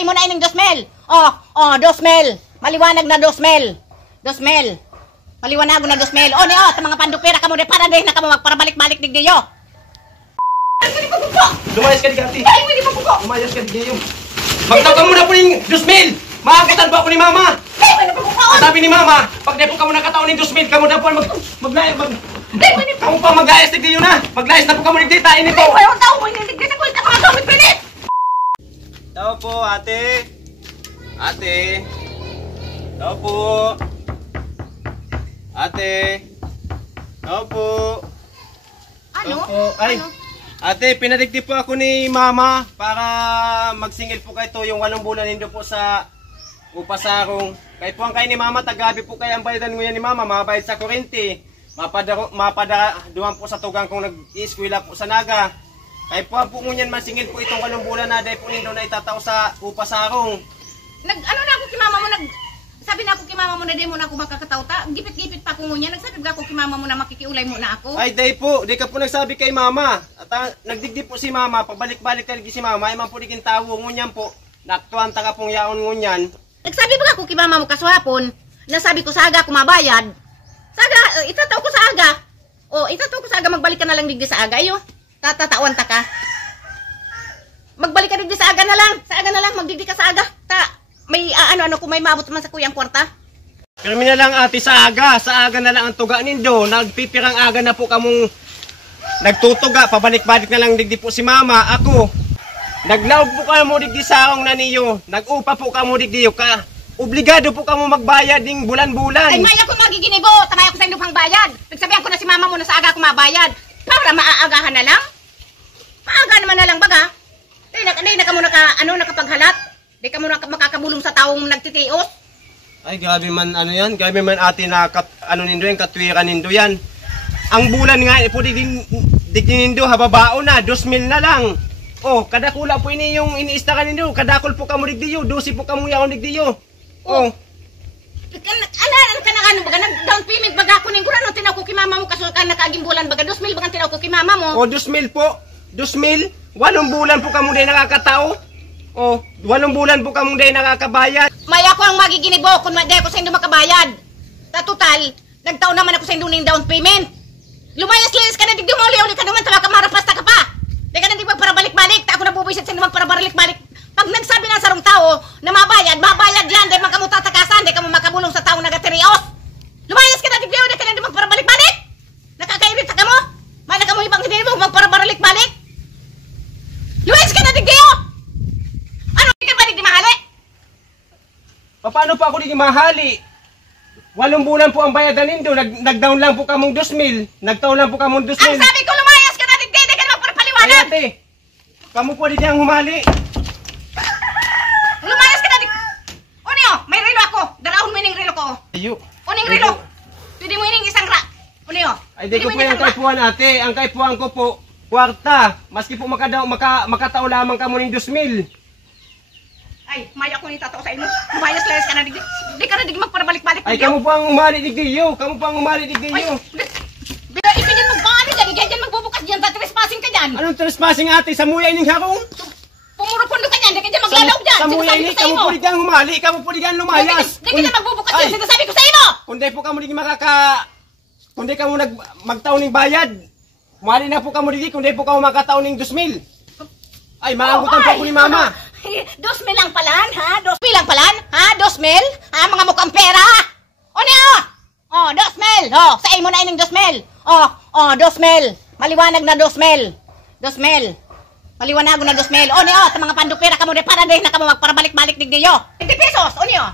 imo na ining dosmel. Dosmel. Maliwanag na dosmel. Dosmel. Maliwanag na dosmel. Ni sa mga pandupira kamo de para deh na kamo magparabalik-balik digdiyo. Lumayas ka di Ate. Ay, pwede mo buko. Lumayas ka di Magtaw ka muna po ng 2,000. Maabutan ba ako ni Mama? Ay, pwede mo buko. Sabi ni Mama, pag di po ka muna kataon ng 2,000, kamo na po kamu pa maglayas digdiyo na. Maglayas na po kamo digdiyo. Tain ito. Ay, wala tao mo iniligdi sa kulta mga gamit pilit. Tao po, Ate. Ate. Tao po. Ate. Tao po. Ano? Opo. Ay, Ate, pinadigdi po ako ni Mama para magsingil po kayo yung 8 bulan nindo po sa upasarong. Kahit po ang kayo ni Mama, tagabi po kayo ang bayadan mo yan ni Mama, mabayad sa kurente. Mapadaduhan po sa tugang kung nag-i-eskwela po sa Naga. Kahit po ang po ngunyan masingil po itong 8 bulan na dahil po nindo na itatao sa upasarong. Ano na ako kay Mama mo sabi na ako kay Mama mo na di mo na ako makakatauta. Gipit-gipit pa ko ngunyan. Nagsabi ako kay Mama mo na makikiulay mo na ako. Ay, day po. Di ka po nagsabi kay Mama. At nagdigdi po si Mama. Pabalik-balik ka si Mama. Ay man po diging tawo ngunyan po. Naktuan ta ka pong yaon ngunyan. Nagsabi ba ako kay Mama mo kaswapon? Nasabi ko sa aga kumabayad. Sa aga, itataw ko sa aga. Itataw ko sa aga. Magbalik ka na lang digdi sa aga. Ayo, tatatawan ta ka. Magbalik ka digdi sa aga na lang. Sa aga na lang. Magdigdi ka sa aga. May kung may maabot man sa kuyang kwarta. Pero na lang Ate sa aga na lang ang tuga nindo. Nagpipirang aga na po kamong nagtutuga, pabalik-balik na lang digdi po si Mama. Ako, naglaog po kamo digdi saong na niyo. Nag-upa po kamo digdi ka. Obligado po kamo magbayad ding bulan-bulan. Ay, maya ko magiginibo. Tamaya ko sa inyo pang bayad. Nagsabihan ko na si Mama mo na sa aga ko mabayad. Para maaagahan na lang. Maaga naman na lang baga. Hindi na ka mo nakapaghalat. Di ka mo makakabulong sa taong nagtitios. Ay, grabe man yan. Grabe man Ate na nindo yan, katwiran nindo yan. Ang bulan nga, po digdi nindo, hababao na, 2,000 na lang. Kada kula po ini yung iniista ka nindo. Kadakol po kamo digdiyo, 12 po kamo yaon digdiyo. Ano baga, nag-down payment baga ko ning kurano tinaw ko kay Mama mo kaso ka nakaaging bulan baga 2,000 baga tinaw ko kay Mama mo. 2,000 po. 2,000. 8 bulan po kamo din nakakatao. 8 bulan po kamo din nakakabayad. Maya ko ang magiginibo kung di ako sa inyo makabayad. Sa total, nagtaon naman ako sa inyo ng down payment. Lumayas-layas ka na digdi mo, uli-uli ka naman, tawa ka marapasta ka pa. Di ka na di magparabalik-balik, ako na bubisit sa inyo magparabalik-balik. Pag nagsabi na sa rong tao na mabayad yan, di man ka mo tatakasan, di ka mo makabulong sa taong nagatirios. Lumayas ka na digdi mo, di ka na di magparabalik-balik. Nakakairit ka mo? May ka mo ibang hindi mo magparabalik-balik. Lumayas ka na digdi mo! Paano pa ako diging mahali? 8 bulan po ang bayadan nindo. Nag-down lang po kamong 2,000. Nagtaon lang po kamong 2,000. Ang sabi ko lumayas ka na digdi, di ka na magpapaliwanag. Ay Ate, kamu po diging humali. Lumayas ka na digdi. May relo ako. Darahon mo ining relo ko. Ayo. Uning relo. Pwede mo ining isang ra. Ay di ko po yung kaipuan Ate. Ang kaipuan ko po, kwarta. Maski po makatao lamang kamo ng 2,000. Ay, maya ko ni tato sa inyo. Lumayas-layas ka na digdi. Di ka na digdi magparabalik-balik. Ay, kamu po ang umali digdiyo. Kamu po ang umali digdiyo. Bila ito dyan magbaano dyan. Ikaw dyan magbubukas dyan. Trespassing ka dyan. Anong trespassing Ate? Sa muya ining harong? Pumurupundo ka dyan. Di ka dyan maglalaw dyan. Sa muya ining, kamu po digyan humali. Kamu po digyan lumayas. Di ka dyan magbubukas dyan. Sinasabi ko sa inyo. Kundi po kamu digyan kundi kamu magtaon ng bayad. Umali na po kamu digyan. Kundi po kamu makataon ng 2,000. Ay, maagutan po ako ni Mama. 2,000 lang palan, ha? 2,000 lang palan, ha? 2,000? Ha? Mga mukhang pera? Niya, 2,000. Sa imo na ining 2,000. 2,000. Maliwanag na 2,000. 2,000. Maliwanag na 2,000. Niya, sa mga pandupira ka mo, para dahil na ka mo magparabalik-balik digdiyo. 20 pesos, niya.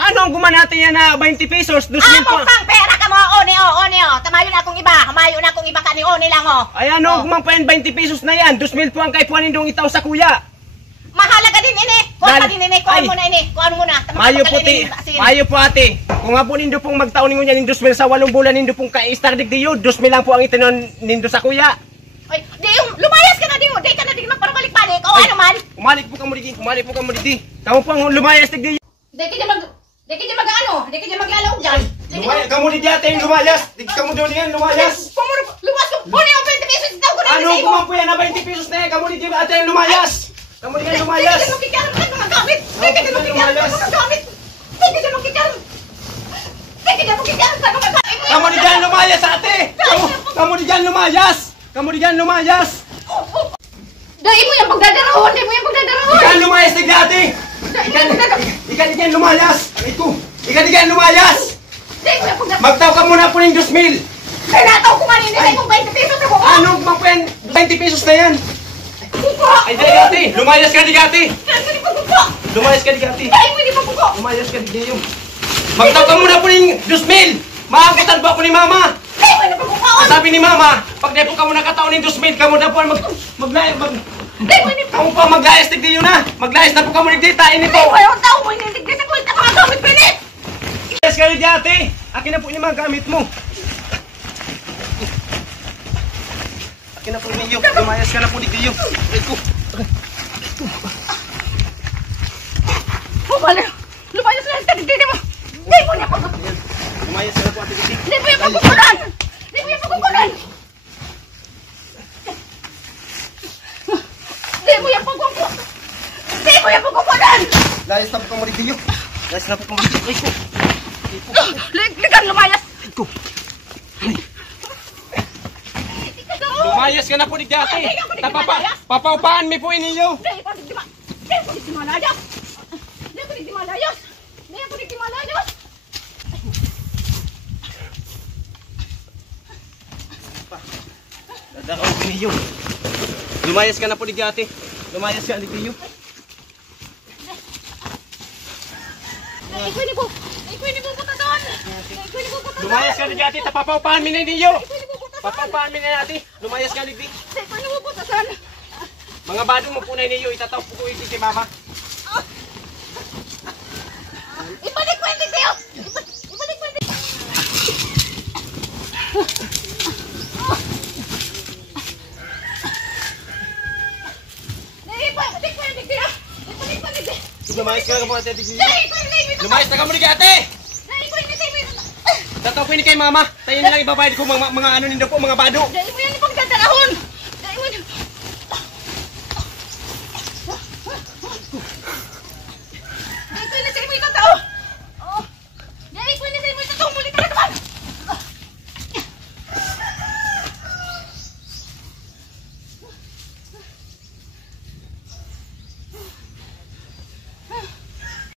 Ano ang gumanati yan na 20 pesos? 2,000 po. Mukhang pera ka mo, niya. Tamayo na akong iba. Hamayo na akong iba ka ni lang, Ay, ano, gumang pa yan 20 pesos na yan. 2,000 po ang kaipuan nindong itaw sa kuya. Mahalaga din ini. Kuha din ini. Kuha mo na ini. Kuha mo na. Mayo po Ate. Kung nga po nindo pong magtaon ninyo yan, 2,000 sa 8 bulan nindo pong ka-star digdiyo, 2,000 lang po ang itinon nindo sa kuya. Ay, di yung lumayas ka na din mo. Di ka na din magparabalik-balik. Ano man? Umalik po ka mo digdi. Kamu po ang lumayas digdi. Di ka dyan maglalaw dyan. Kamu digdi Ate, lumayas. Di kamu doon yan, lumayas. Lumas ko. Puni yung 20 pesos. Itaw ko na ano kung po yan na 20 pesos na yan, kamu digdi Ate, lumayas. Kamu digdi lumayas. Di ka dyan magkikaroon ka ng mga lumayas! Kamu di dyan lumayas! Dahil mo yung pagdadarahon! Dahil mo yung pagdadarahon! Ikan lumayas na dati! Ikan di dyan lumayas! Aray ko! Ikan di dyan lumayas! Dahil mo yung pagdadarahon! Magtaw ka muna po ng 2,000! Kaya nataw ko man, hindi mo 20 pesos ako! Anong mapen? 20 pesos na yan! Kuko! Ay, di gati! Lumayas ka di gati! Dahil mo di pagkuko! Lumayas ka di gati! Dahil mo di pagkuko! Lumayas ka di gayo! Magtaw ka muna po ng 2,000! Maabutan po ako ni mama! Dahil mo di pagkuko! Sabi ni mama, pag di po ka muna kataon ng 2,000, kamu na po Dahil mo di kamu po maglayas tigdi yun na! Maglayas na po kamu nagditain ni Dahil po! mo yung tao mo, hindi sa kwenta mga gamit pilit! Lumayas ka di gati! Akin na po yung mga gamit mo! Akin na po ninyo! Lumayas ka na po digdi yun! Ay ko! Bumalik! Lumayas na yung tadigdidi mo! Dahil mo yung pagkuko! Lumayas ka na po ati digdi! Dahil mo yung pagkukulan! Dahil mo yung pagkukulan! Dahil mo yung pagkukulan! Dahil mo yung pagkukulan! Layas na po kamu digdi yun! Layas na po kamu digdi! Ay ko! Ligan lumayas! Ay ko! Lumayas ka na po digdi ate! Papaupaan mi po iniyo! Dahil ko di malayas! Dahil ko di malayas! Dahil ko di malayas! Dadakaw po iniyo! Lumayas ka na po digdi ate! Lumayas ka digdi yun! Dahil ko di pupunta doon! Dahil ko di pupunta doon! Lumayas ka digdi ate! Papaupaan mi na iniyo! Dahil ko di pupunta doon! Papaupaan mi na ate! Lumayas ka digdi! Dahil ko di pupunta doon! Mga badong mo po na iniyo! Itataw po ko iti kay mama! Ibalik mo yung video! Ibalik mo yung video! Ibalik mo yung video! Ibalik mo yung video! Lumayas ka na po ate digdi yun! Dahil ko yung video! Lumayas na ka mo digdi ate! Dahil ko yung video! Itataw po ini kay mama! Tayo na lang ibabayad ko mga ano nindo po mga bado! Dahil mo yan yung pagdadarahon! Dahil mo yan!